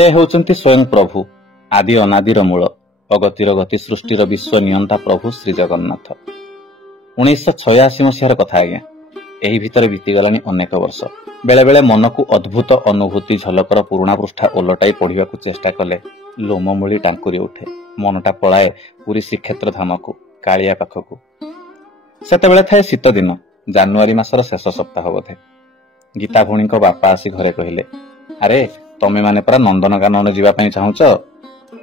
से होउचंती स्वयं प्रभु आदि अनादिर मूल अगतिर गति सृष्टिर विश्व नियंता प्रभु श्री जगन्नाथ। 1986 मसीहार कथा आज्ञा। एही भितर बीतीगलानी अनेक वर्ष। बेले बेले मन को अद्भुत अनुभूति झलकर पुराणा पृष्ठा ओलटाई पढ़ा चेष्टा कले लोममूली टांकुरी उठे। मनटा पलाए पुरी श्रीक्षेत्र धाम को कालिया पाखकू। सेतेबेले थाए शीत दिन जानुआरी मासर शेष सप्ताह बोधे। गीता भौणी बापा आसी घरे कहले, अरे तमे माने परा नंदनकानन जीवा पई चाहुच?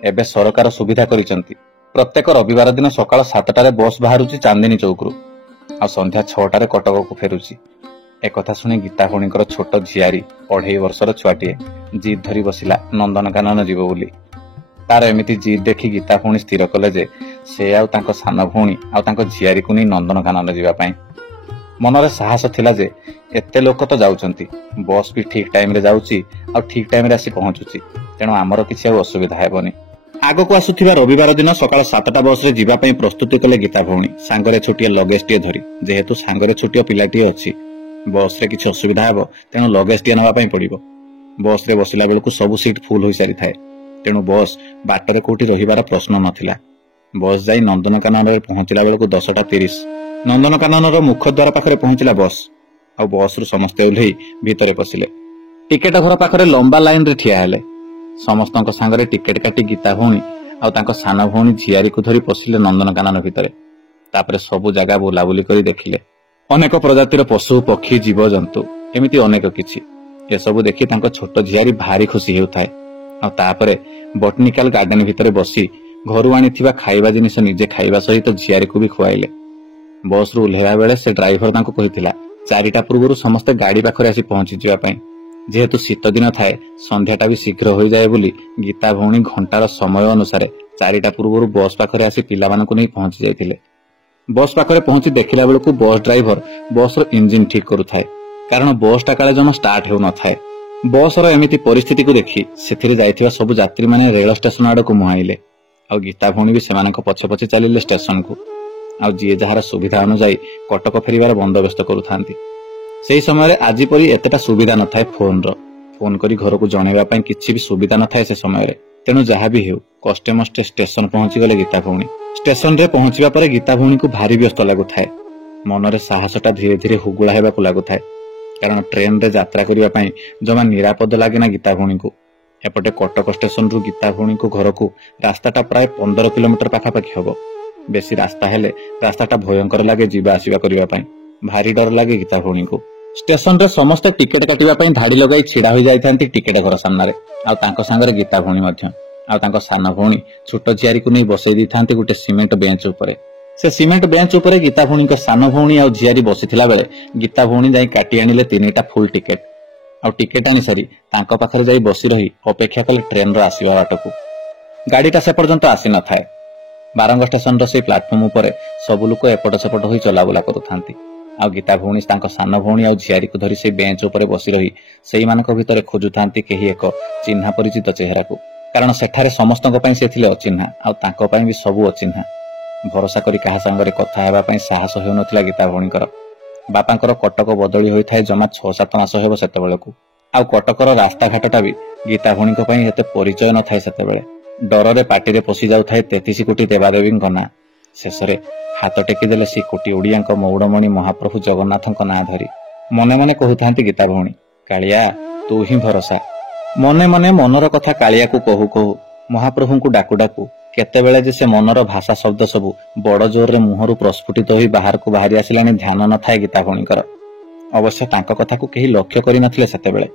एबे सरकार सुविधा करिसंती। प्रत्येक रविवार दिन सकाळ 7टारे बस बाहरुची चांदिनी चौकरू आ संध्या 6टारे कटक को फेरुची। एकथा शुणी गीता भौणीकर छोट झियारी 2.5 वर्षर छुआटीए जिद धरी बसिला नंदनकानन जीव बोली। तार एमिति जिद देखी गीता भौणी स्थिर कले जे से आउ तांको सान भौणी आउ तांको झियारी को नहीं नंदनकानन जीवा पई। मनरे साहस थिला जे एते लोक तो जाउचंती, बस भी ठीक टाइम रे जाउची आ ठीक टाइम रे आसी पहुंचुची, तेणु आमर किछि असुविधा हेबनी। आगो को आसुथिबा रविवार दिन सकाळ 7टा बस रे जीवा पई प्रस्तुति कले गीता भौणी सांगरे छोटिया लगेज टिए धरी। जेहेतु सांगरे छोटिया पिलाटिए अछि, बस रे किछि असुविधा हेबो, तेणु लगेज टिए नवा पई पड़िबो। बस रे बसिला बेलकु सब सीट फुल होई सारी थाए, तेणु बस बाटरे कोठी रहिबार प्रश्न नथिला। बस जाई नंदनकानन रे पहुंचिला बेलकु 10:30। नंदनकानन मुख्य द्वार पाखरे पहुंचिला बस। आ बस रु समस्ते ओल्हेई भितरे पसिले। टिकेट घर पाखरे लंबा लाइन रे ठिया हेले। समस्तक सांगरे टिकेट काटी गीता भौणी आ तांको सान भौणी झियारी को धरी पसिले नंदनकानन भितरे। तापरे सबु जगह बुलाबुली करी देखिले। अनेक प्रजातिर पशु पक्षी जीव जंतु एमिति अनेक किछि। ए सबु देखि तांको छोट झियारी भारी खुशी हेउथाय। आ तापरे बॉटनिकल गार्डन भितरे बसी घरु आनिथिबा खाइबा जिनिस निजे खाइबा सहित झियारी को भी खुआइले। बस रु उल्हेबा बेले से ड्राइवर तांको कहिथिला 4टा पूर्वरु समस्त गाड़ी पाखरे आसी पहुंची जिबा पई। जेहेतु शीत दिन थाए संध्याटा भी शीघ्र हो जाए बोली गीता भौणी घंटार समय अनुसार 4टा पूर्वरु बस पाखरे आसी पिला मानकु नै पहुंची जाइथिले। बस पाखरे पहुंची देखिला बेलकु बस ड्राइवर बस रो इंजिन ठीक करूथाए, कारण बसटा काले जमा स्टार्ट हेउ न थाए। बस रो एमिति परिस्थिति को देखि सेथिरे जाइथिबा सब यात्री माने रेल स्टेशन आडे को मुहाइले। आ गीता भौणी भी सेमानक पछे पछे चलिले स्टेशन को। आ जे जहार सुविधा अनुसार कटक फेरिबार बंदोबस्त करूथांती। सेही समय आज परी एतेटा सुविधा न थाए। फोन करी घर को जणेबा पई किछि भी सुविधा न थाए से समय रे। तेनु जहा भी हेउ कष्टे मष्टे स्टेशन पहुंची गले गीता भौणी। स्टेशन रे पहुंचीबा परे गीता भौणी को भारी व्यस्त लागु थाए। मनरे साहसटा धीरे धीरे हुगुला हेबा को लागु थाए, कारण ट्रेन रे यात्रा करिबा पई जमा निरापद लागे ना गीता भौणी को। एपटे कटक स्टेशन रु गीता भौणी को घर को रास्ताटा प्राय 15 किलोमीटर पाखापाखि हबो। बेसी रास्ता हेले रास्ताटा भयंकर लागे जीवा आसीबा करिबा पई। भारी डर लागे गीता भौणी को। स्टेशन रे समस्त टिकेट काटिबा पई धाड़ी लगाई छिड़ा होई जाइथांती टिकेट घर सामने। आ तांको संगरे गीता भौणी मध्य आ तांको सान भौणी छोट झियारी को नै बसै दिथांती गुटे सिमेंट बेंच उपरे। से सिमेंट बेंच उपरे गीता भौणी को सान भौणी आ झियारी बसिथिला बेले गीता भौणी जाई काटी आनिले 3टा फुल टिकेट। आ टिकेट आनी सारी तांको पाखरे जाई बसी रही अपेक्षा कले ट्रेन रो आसीबा बाटकू। गाड़ीटा से पर्यंत आसी न थाए। बारंग स्टेशन से प्लाटफॉर्म उपरे सब लोक एपट सेपट होई चलाबुला करूथांती। आ गीता भौणी तांको सान भौणी आ झियारी को धरी से बेंच उपरे बसी रही सेही मानक भितरे खोजुथांती केही एक चिन्हा परिचित चेहरा को, कारण सेठारे समस्तक पई से थिले अचिन्हा आ तांको पई भी सब अचिन्हा। भरोसा करी काहा संगरे कथा हेबा पई साहस हेउ नथिला गीता भौणीकर। बापांकर कटक बदली होई थाए जमा 6-7 मास हेबो सेतेबेलकू। आ कटकर रास्ता घाटटा भी गीता भौणीक पई हेते परिचय न थाए सेतेबेले। डर पार्टी रे पशि जाउ थाए 33 कोटी देवादेवी ना। शेषरे हाथ टेकीदेले सी कोटी ओडिया मौड़मणि महाप्रभु जगन्नाथ ना धरी। मने मने कहूथांती गीता भौणी, कालिया तू ही भरोसा। मने मने मनर कथा कालिया को कहू कहू महाप्रभु को डाकू डाकू केतेबेले जे से मनर भाषा शब्द सबू बड़ जोर रे मुहरु प्रस्फुटित होई बाहर को बाहरी आसिलानी ध्यान न थाए गीता भौणीकर। अवश्य तांको कथा को केही लक्ष्य करि नथिले सेतेबेले।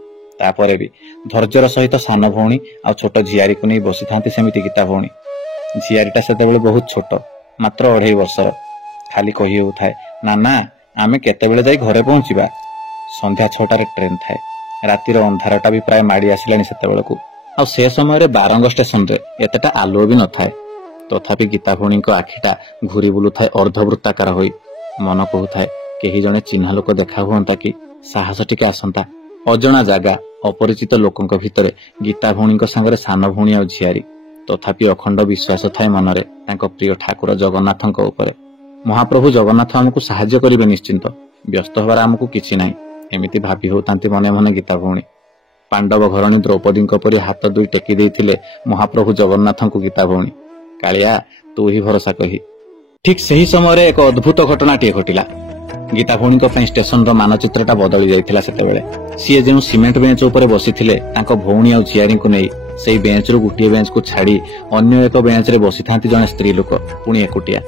तापरे भी धैर्यर सहित सान भौणी आ छोट झियारी को नहीं बसी थांती सेमिति गीता भौणी। झियारीटा सेतेबेले बहुत छोट, मात्र 2.5 वर्षर। खाली कहि होउथाए, ना ना आमे केतेबेले जाई घरे पहुंचीबा। संध्या 6टारे ट्रेन थाए। रातिर अंधारटा भी प्राय माड़ी आसिलानी सेतेबेलकू। आ से समय रे बारंग स्टेशन रे एतेटा आलो भी न थाए। तथापि गीता भौणी को आखिटा घुरी बुलु थाए अर्धवृत्ताकार होई। मन कहूथाए केही जणे चिन्हा लोक देखा हुअंता कि साहस टिके आसंता। अजणा जागा अपरिचित लोकंक भितरे गीता भौणी संगरे सान भौणी आ झियारी। तथापि अखंड विश्वास थाए मनरे तांको प्रिय ठाकुर जगन्नाथंक उपरे। महाप्रभु जगन्नाथ आमको साहाय्य करिवे निश्चिंत, व्यस्त होबार आमको किछि नाही एमिति भाबी होतांती मने मने गीता भौणी। पांडव घरणी द्रौपदी परी हाथ दुई टेकी देइथिले महाप्रभु जगन्नाथ को गीता भौणी। कालिया तू ही भरोसा कही। ठीक सही समय एक अद्भुत घटनाटे घटिला। गीता भौणी स्टेशन मानचित्रटा बदली जाइथिला। सेतेबेले सीए जो सीमेंट बेंच उपर बसिथिले तांको भौणी और झियारी को नहीं सेई बेंच रु गुटिए बेंच को छाड़ी अन्य एक बेंच रे बसी थांती जने स्त्री लोक पुणी एकुटिया।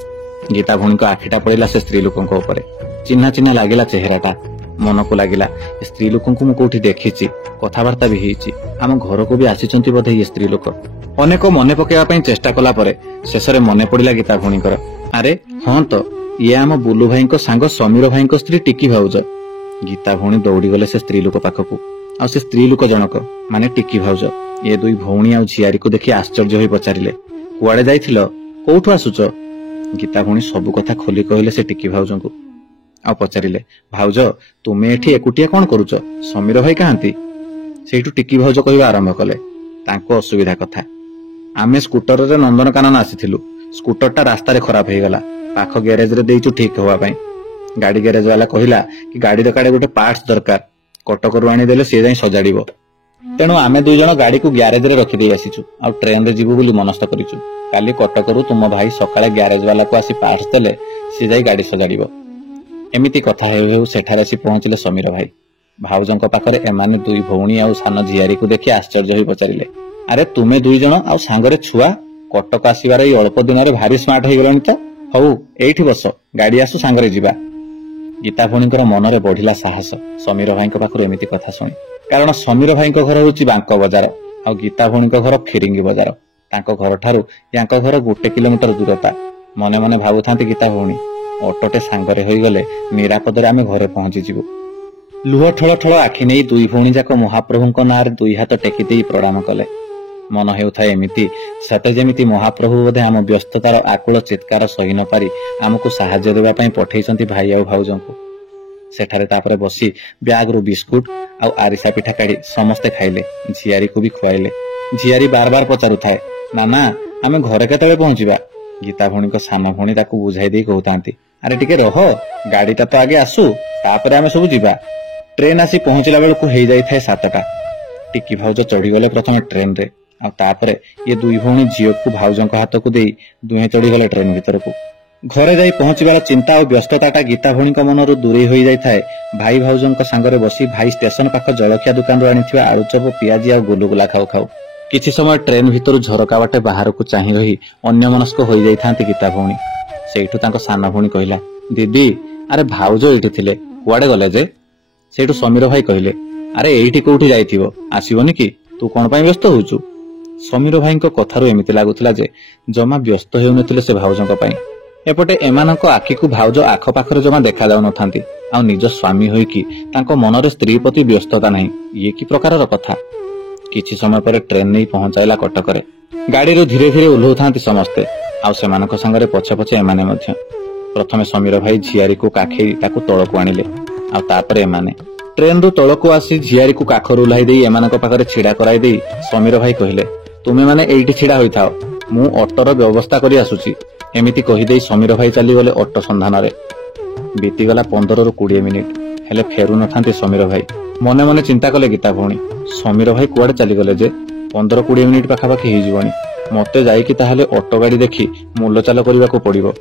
गीता भौणी को आखिटा पड़ेला से स्त्री लोकंक उपरे। चिन्हा चिन्हा लागिला चेहराटा। मन को लागिला स्त्री लोकंकु मु कोठी देखिछि, कथावार्ता भी हेछि, आम घर को भी आसीचंती बोधे ये स्त्री लोक। अनेक मने पकेवा पई चेष्टा कला परे शेषरे मने पड़िला गीता भौणीकर। अरे हाँ तो ये आम बुलू भाई सांग समीर भाई स्त्री टिकी भाउज। गीता भौणी दौड़ी गले से स्त्री लोक पाखकू। आ से स्त्री लोक जनक माने टिकी भाउज ये दुई भौणी आ झियारी को देखि आश्चर्य होई पचारिले, कुआडे जाइथिलो, कोठु आसुच? गीता भौणी सब कथा खोली कहले से टिकी भाउजंकु। आ पचारिले, भाउज तुमे एठी एकुटिया कोन करूच? समीर भाई कहांती? सेठु टिकी भाउज कहवा आरंभ कले तांको असुविधा कथा। आमे स्कूटर रे नंदनकानन आसीथिलु। स्कूटरटा रास्तारे खराब हो गला। पाख ग्यारेज रे देइचु ठीक होवा पई। गाड़ी ग्यारेज वाला कहिला कि गाड़ी दकाडे गोटे पार्ट्स दरकार, कटकरू आनी देले से जाई सजाड़िबो। तेणु आमे दुई जण गाड़ी को ग्यारेज रे रखि देई आसीचु आ ट्रेन रे जीवु बोली मनस्थ करिचु। काली कटकरू तुम भाई सकाळे ग्यारेज वाला को आसी पार्ट्स देले से जाई गाड़ी सजाड़िबो। एमिति कथा हेउ हेउ सेठारे आसी पहुंचिले समीर भाई। भाउजंक पाखरे एमाने दुई भौणी आ सान झियारी को देखि आश्चर्य होई पचारिले, अरे तुमे दुई जण आ सांगरे छुआ कटक आसीबार एई अल्प दिन रे भारी स्मार्ट होई गलनी त। हौ एठी बस, गाड़ी आसु सांगरे जिबा। गीता भौणीकर मनरे बढ़िला साहस समीर भाई पाखरु एमिति कथा सुनी। कारण समीर भाई घर होची बांक बजार आ गीता भौणी घर फिरिंगी बजार। तांको घर ठारू यांको घर 1 किलोमीटर दूरता। मने मने भाबुथांती गीता भौणी ऑटोटे सांगरे होई गले निरापदरे आमे घरे पहुंची जिवु। लुह ठळ ठळ आखि नेई दुई भौणी जाक महाप्रभुंक नारे दुई हाथ टेकी देई प्रणाम कले। मन हेउथाय एमिति सते जेमिति महाप्रभु बोधे आम व्यस्ततार आकुल चित्कार सही न पारी आमको साहाय्य देबा पई पठेइसंती भाई आ भाउजंकु। सेठारे तापरे बसी ब्याग रु बिस्कुट आ आरिसा पिठा काढी समस्ते खाइले, झियारी को भी खुआइले। झियारी बार बार पचारु थाए, नाना आमे घरे केतबे पहुंचीबा? गीता भौणी को सान भौणी ताकू बुझाई देई कहतांती, अरे टिके रह, गाड़ीटा तो आगे आसु तापरे आमे सब जिबा। ट्रेन आसी पहुंचला बेलकु हेई जाई थाए 7टा। टिकी भाउज चढ़ी गले प्रथमे ट्रेन रे आ तापरे ये दुई भौणी झियो को भाउजंक हाथ को देई दुहे चढ़ी गले ट्रेन भीतर को। घरे जाई पहुंचबार चिंता और व्यस्तताटा गीता भौणीक मनरु दूरेई होई जाई थाए। भाई भाउजंक सांगरे बसी भाई स्टेशन पाख जलखिया दुकान रो आनिथिबा आलुचप पियाजी आ गुलुगुला खाऊ खाऊ किछि समय ट्रेन भीतर झरका बाटे बाहर को चाहि रही अन्यमनस्क होई जाई थांती गीता भौणी। सेठु तांको सान भौणी कहिला, दीदी अरे भाउज एठी थिले, कुआडे गले जे? सेठु समीर भाई कहिले, अरे एठी कोठी जाइथिबो, आसीबोनी कि? तू कोन पई व्यस्त होउचु? समीर भाई कथारू एमिति लागुथिला जे जमा व्यस्त हेउनथिले से भाउजंक पई। एपटे एमानक आखि को भाउज आख पाखरे जमा देखा जाउ नथांती आ निज स्वामी होई कि तांको मनरे स्त्री प्रति व्यस्तता नहीं। ये कि प्रकारर कथा? किछि समय पर ट्रेन नहीं पहुंचाइला कटकरे। गाड़ी रो धीरे धीरे उल्होथांती समस्ते आ सेमानक संगरे पछे पछे एमाने मध्य। प्रथमे समीर भाई झियारी को काखेई ताकू तळकू आनिले आ तापरे एमाने ट्रेन रु तळकू आसी झियारी को काखरु उल्हाई देई एमानक पाखरे छिडा कराई देई समीर भाई कहिले, तुमे माने एइठी छिडा होई थाओ, मु ऑटोर व्यवस्था करी आसुची। एमिति कहि देई समीर भाई चली गले ऑटो संधान रे। बीतीगला 15 रु 20 मिनिट हेले फेरु नथांती समीर भाई। मने मने चिंता कले गीता भौणी, समीर भाई कुआडे चली गले जे? 15-20 मिनिट पाखापाखि हेई जीवनी। मते जाई कि ताहाले ऑटो गाड़ी देखि मूल्य चाल करिबाकू पड़िबो।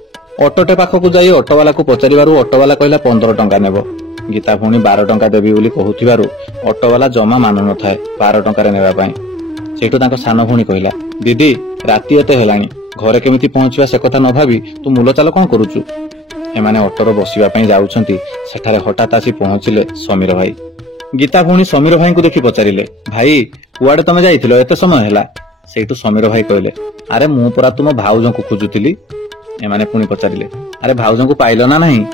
ऑटोटे पाखकू जाई ऑटो वाला को पचारिबारु ऑटो वाला कहला 15 टंका नेबो। गीता भौणी 12 टंका देबी बोली कहूथिबारु ऑटो वाला जमा मानु नथाए 12 टंका रे नेबा पई। सेठु तांको सान भौणी कहिला, दीदी राती एते हेलाणी, घरे केमिति पहुंचबा से कथा न भाबी तू मूल्य चाल कोन करूचु? एमाने ऑटोर बसिबा पई जाउछंती। सेठारे हठात आसी पहुंचिले समीर भाई। गीता भौणी समीर भाई को देखि पचारिले, भाई कुआडे तमे जाइथिलो एते समय हेला? सेठु समीर भाई कहले, अरे मु परा तुम भाउजंकु खोजुतिली। एमाने पुणी पचारिले, अरे भाउजंकु पाइलो ना नहीं?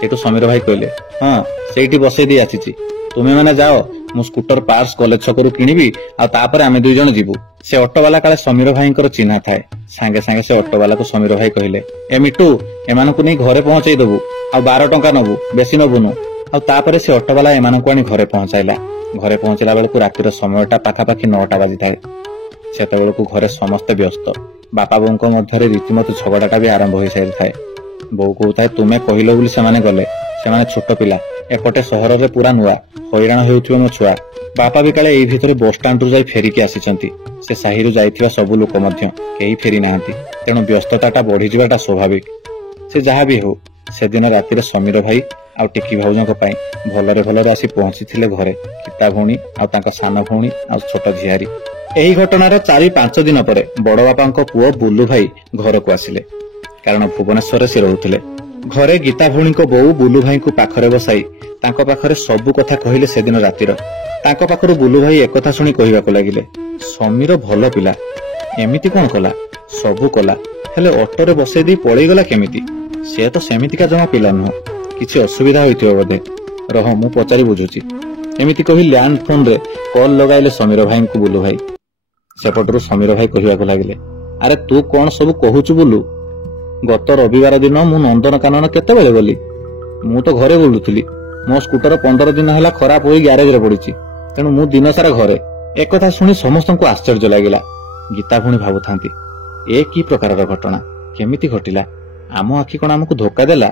सेठु समीर भाई कहले, हां सेठी बसै दी आछिछि, तुमे माने जाओ, मु स्कूटर पार्ट्स कॉलेज छकरू किनिबी आ तापरे आमे दुई जण जिवु। से ऑटो वाला काले समीर भाईंकर चिन्हा थाए। सांगे सांगे से ऑटो वाला को समीर भाई कहले, ए मिटू एमानकु नै घरे पहुंचाई देबु आ 12 टंका नबु, बेसी नबुनु। आ तापरे से ऑटो वाला एमानकु आनी घरे पहुंचाइला। घरे पहुंचला बेलकु रातिर समयटा पाखापाखि 9टा बाजी थाए। सेतेबेलकु घरे समस्त व्यस्त। बापा बोंको मध्यरे रीतिमत झगड़ाटा भी आरंभ होई सारि थाए। बो कहूଥାଏ, तुमे कहिलो बोली सेमाने गले, सेमाने छोट पिला, एपटे सहर रे पूरा नुआ, हैरान हेउथिबे मो छुआ, बापा भी काले एई भितरे बस स्टाण्ड रु जाई फेरिकी आसिचंती। से साहिरु जाइथिबा सबु लोक मध्य केही फेरी नाहांती, तेणु व्यस्तताटा बढ़ी जिबाटा स्वाभाविक। से जहाँ भी हो से दिन रातिर समीर भाई आ टिकी भाउजों पाई भलरे भलरे आसी पहुंची घरे गीता भौणी आ तांका सान भौणी आ छोट झियारी। एही घटनार 4-5 दिन पर बड़ बापा पुओ बुलू भाई घर को आसिले, कारण भुवनेश्वर से रहुथिले। घरे गीता भौणी बोऊ बुलू भाई को पाखरे बसाई तांको पाखरे सबु कथा कहिले से दिन रातिर। तांको पाखरु बुलू भाई एकथा शुणी कहिबाको लागिले, समीर भल पिला, एमिति कोन कला, सबु कला, हेले ऑटोरे बसै दी पळै गला केमिति? से तो सेमितिका जमा पिला नुह, किछि असुविधा होइथिबो बोधे। रह मु पचारि बुझुची। एमिति कहि लैंड फोन रे कॉल लगाइले समीर भाई को बुलू भाई। सेपटरू समीर भाई कहिबाको लागिले, अरे तू कोन सब कहूचु बुलू? गत रविवार दिन मु नंदनकानन केतेबेले गली? मु तो घरे बुलुथिली। मो स्कूटर 15 दिन हला खराब होई ग्यारेज रे पड़िछि, तेणु मु दिन सारा घरे। एक कथा सुनी समस्तंको आश्चर्य लागिला। गीता भौणी भाबुथांती, ए की प्रकारर घटना, केमिति घटिला? आम आखि कोन हमकु धोका देला?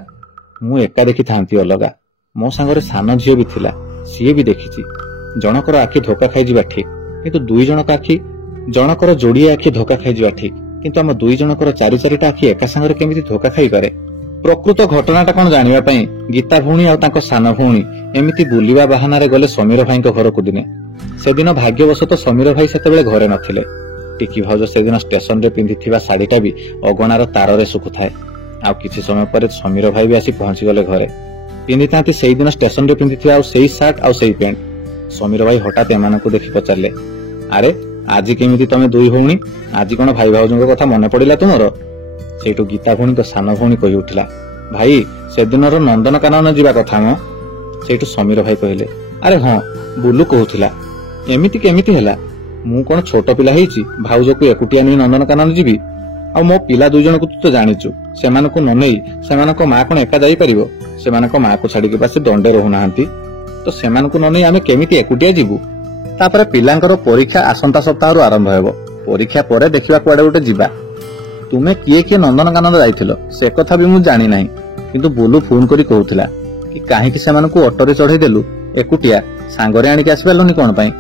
मु एका देखि थांती अलगा, मो सांगरे सान झियो भी थिला, सीए भी देखिछि। जनकर आखि धोका खाइ जिबा ठीक, किंतु दुई जनक आखि, जनकर जोड़िए आखि धोका खाइ जिबा ठीक, किंतु हम दुई जनकर 4-4टा आखि एका सांगरे केमिति धोका खाइ पारे? प्रकृत घटनाटा कोन जानिबा पई गीता भौणी आ तांको सान भौणी एमिति बुलिबा बाहानारे गले समीर भाई घर को दिने। से दिन भाग्यवशत समीर भाई सेतेबेले घरे नथिले। टिकी भाउज से दिन स्टेशन रे पिंधिथिबा साड़ीटा भी अगणार तार सुखुथाए। आ किछि समय पर समीर भाई भी आसी पहुंची गले घरे। पिंधिथांती सेई दिन स्टेशन रे पिंधिथिबा आ सेई शर्ट आ सेई पैंट। समीर भाई हठात एमानकु देखि पचारले, अरे आज केमिति तमे दुई भौणी, आज कोन भाई भाउजंक कथा मने पड़िला तुमरो? सेठु गीता भौणी को सान भौणी कहि उठिला, भाई से दिनर नंदनकानन जिबा कथा म। सेठु समीर भाई कहिले, अरे हां बुलू कहउथिला, एमिति केमिति हैला? मु कोन छोट पिला हेछि भाउज को एकुटिया नै नंदनकानन जिबी? आ मो पिला दुई जन को तू तो जानिचु, सेमानको न नै सेमानको मा कोन एका जाई परिबो? सेमानको मा को छाडी के पासे दंडे रहु नाहंती, तो सेमानको न नै आमे केमिति एकुटिया जिबु? तापर पिलांकर परीक्षा आसंता सप्ताह आरंभ हेबो। परीक्षा परे देखिबा कुआडे उठे जिबा। तुमे किए किए नंदनकानन जाइथिलो से कथा भी मु जानि नाही, किंतु बुलू फोन करी कहउथिला कि काहे कि सेमानको ऑटो रे चढ़ै देलु एकुटिया, सांगरे आनि के आसीबालनी कोन पई?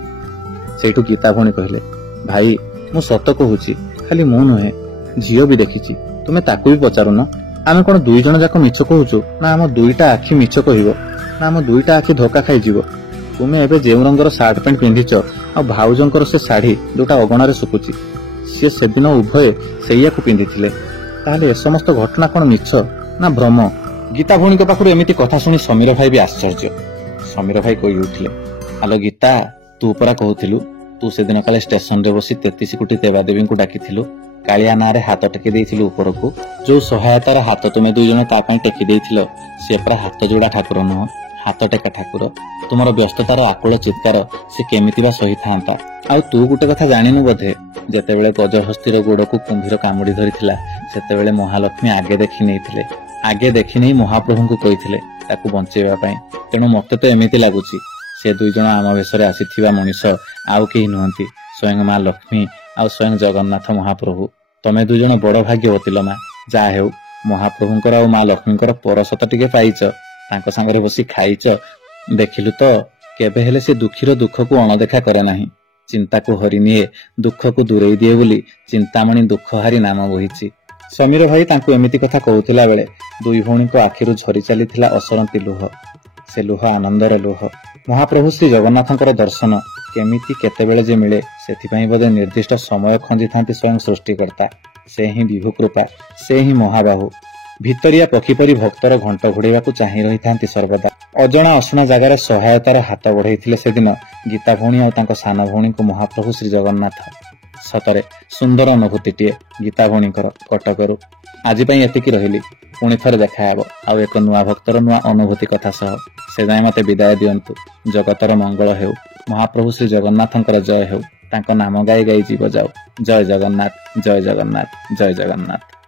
सेठु गीता भौणी कहिले, भाई मु सत कहूची, खाली मु नहे झियो भी देखिछि, तुमे ताकू भी पचारुन। आमे कोन दुई जन जाक मिछ कहूचु ना हम दुईटा आखि मिछ कहिबो, ना हम दुईटा आखि धोका खाइ जिवो? तुमे एबे जेउ रंगर शर्ट पैंट पिंधिछ आ भाउजंकर से साड़ी जोटा अगणारे सुकुची, से सेदिन उभय सेया को पिंधिथिले, ताहले ए समस्त घटना कोन मिछ ना भ्रम? गीता भौणी के पाखरु एमिति कथा सुनी समीर भाई भी आश्चर्य। समीर भाई कहि उठिले, आलो गीता, तू परा कहउथिलु तू से दिन काले स्टेशन रे बसी 33 कोटी देवादेवी को डाकिथिलु, कालिया नारे हाथ टेकी देइथिलु उपरकू। जो सहायतार हाथ तुमे दुई जन ता पई टेकी देइथिलो, से परा हाथ जोड़ा ठाकुर न, हाथ टेका ठाकुर। तुमर व्यस्ततार आकुल चित्कार से केमिति बा सही थांता। आ तू गुटे कथा जानिनु बोधे, जेतेबेले गजहस्तीर गोड़ को कुंभीर कामुड़ी धरिथिला सेतेबेले महालक्ष्मी आगे देखि नेइथिले, आगे देखि नै महाप्रभु को कहिथिले ताकू बंचेबा पई। तेणु मते तो एमिति लागुची से दुई जन आम भेषरे आसीथिबा मनीष आउ केही नुहंती, स्वयं मां लक्ष्मी आ स्वयं जगन्नाथ महाप्रभु। तमे दुई जन बड़ भाग्यवती लो मा। जा हेउ महाप्रभुंकर आ मां लक्ष्मींकर परसत टिके पाइच, तांको संगरे बसी खाइच। देखिलु तो केबे हेले से दुखीर दुख को अणदेखा करे नाही। चिंता को हरि निए, दुख को दूरेई दिए बोली चिंतामणि दुखहारी नाम बहिछि। समीर भाई तांको एमिति कथा कहउथिला बेले दुई भौणी को आखिरु झरी चलीथिला असरंती लुह। से लुह आनंदर लुह। महाप्रभु श्री जगन्नाथंकर दर्शन केमिति केतेबेले जे मिले सेथिपई बोधे निर्दिष्ट समय खंजी थांती स्वयं सृष्टिकर्ता। से ही विभु कृपा, से ही महाबाहु। भितरिया पक्षी परी भक्तर घंट घोड़ेबाकू चाहि रही थांती सर्वदा। अजणा अशुना जगार सहायतार हाथ बढ़ाइथिले सेदिन गीता भौणी और तांको सान भौणी को महाप्रभु श्री जगन्नाथ। सतरे सुंदर अनुभूतिटिए गीता भौणीकर कटकरू। आज पई एतिकी रहिली, पुणी थरे देखा हेबो आउ एक नुआ भक्तर नुआ अनुभूति कथा सह। से जाय मते विदाय दियंतु। जगतर मंगल हेउ, महाप्रभु श्री जगन्नाथंकर जय हेउ। तांको नाम गाई गाई जीव जाऊ। जय जगन्नाथ, जय जगन्नाथ, जय जगन्नाथ।